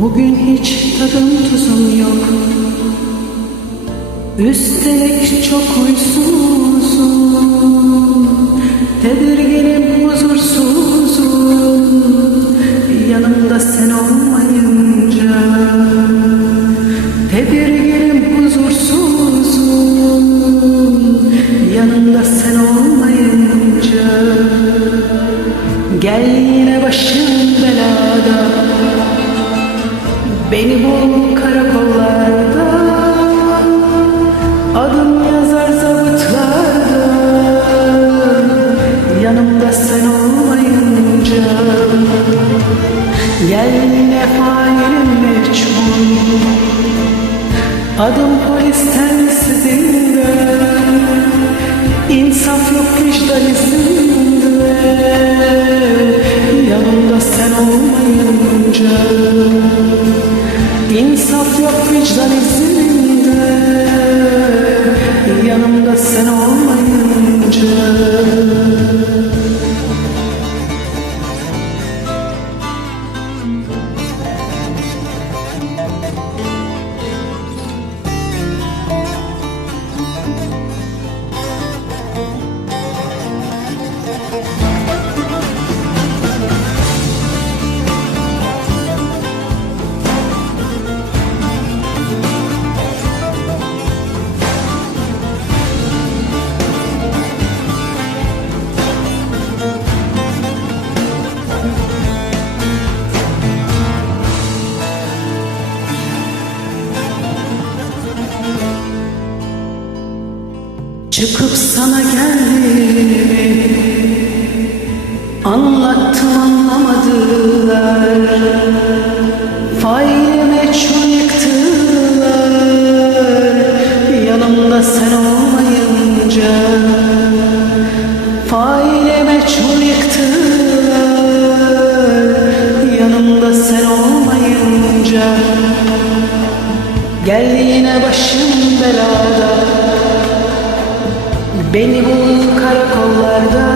Bugün hiç tadım tuzum yok. Üstelik çok huysuzum. Tedirginim huzursuzum. Yanımda sen olmayınca. Tedirginim huzursuzum. Yanımda sen olmayınca. Gel yine başım belada Beni bul karakollarda Adım yazar zabıtlarda Yanımda sen olmayınca Gel yine failim meçhul Adım polis telsizinde İnsaf yok vicdan izinde Yanımda sen olmayınca İnsaf yok vicdan izinde Yanımda sen olmayınca Çıkıp sana geldim. Anlattım anlamadılar. Faili meçhul yıktılar. Yanımda sen olmayınca Beni bul karakollarda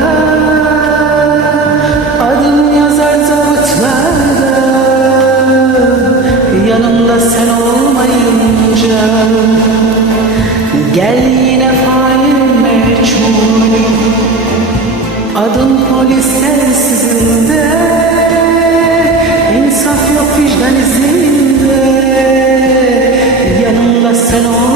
Adım yazar zabıtlarda Yanımda sen olmayınca Gel yine fail meçhul. Adım polis telsizinde İnsaf yok vicdan izinde. Yanımda sen olmayınca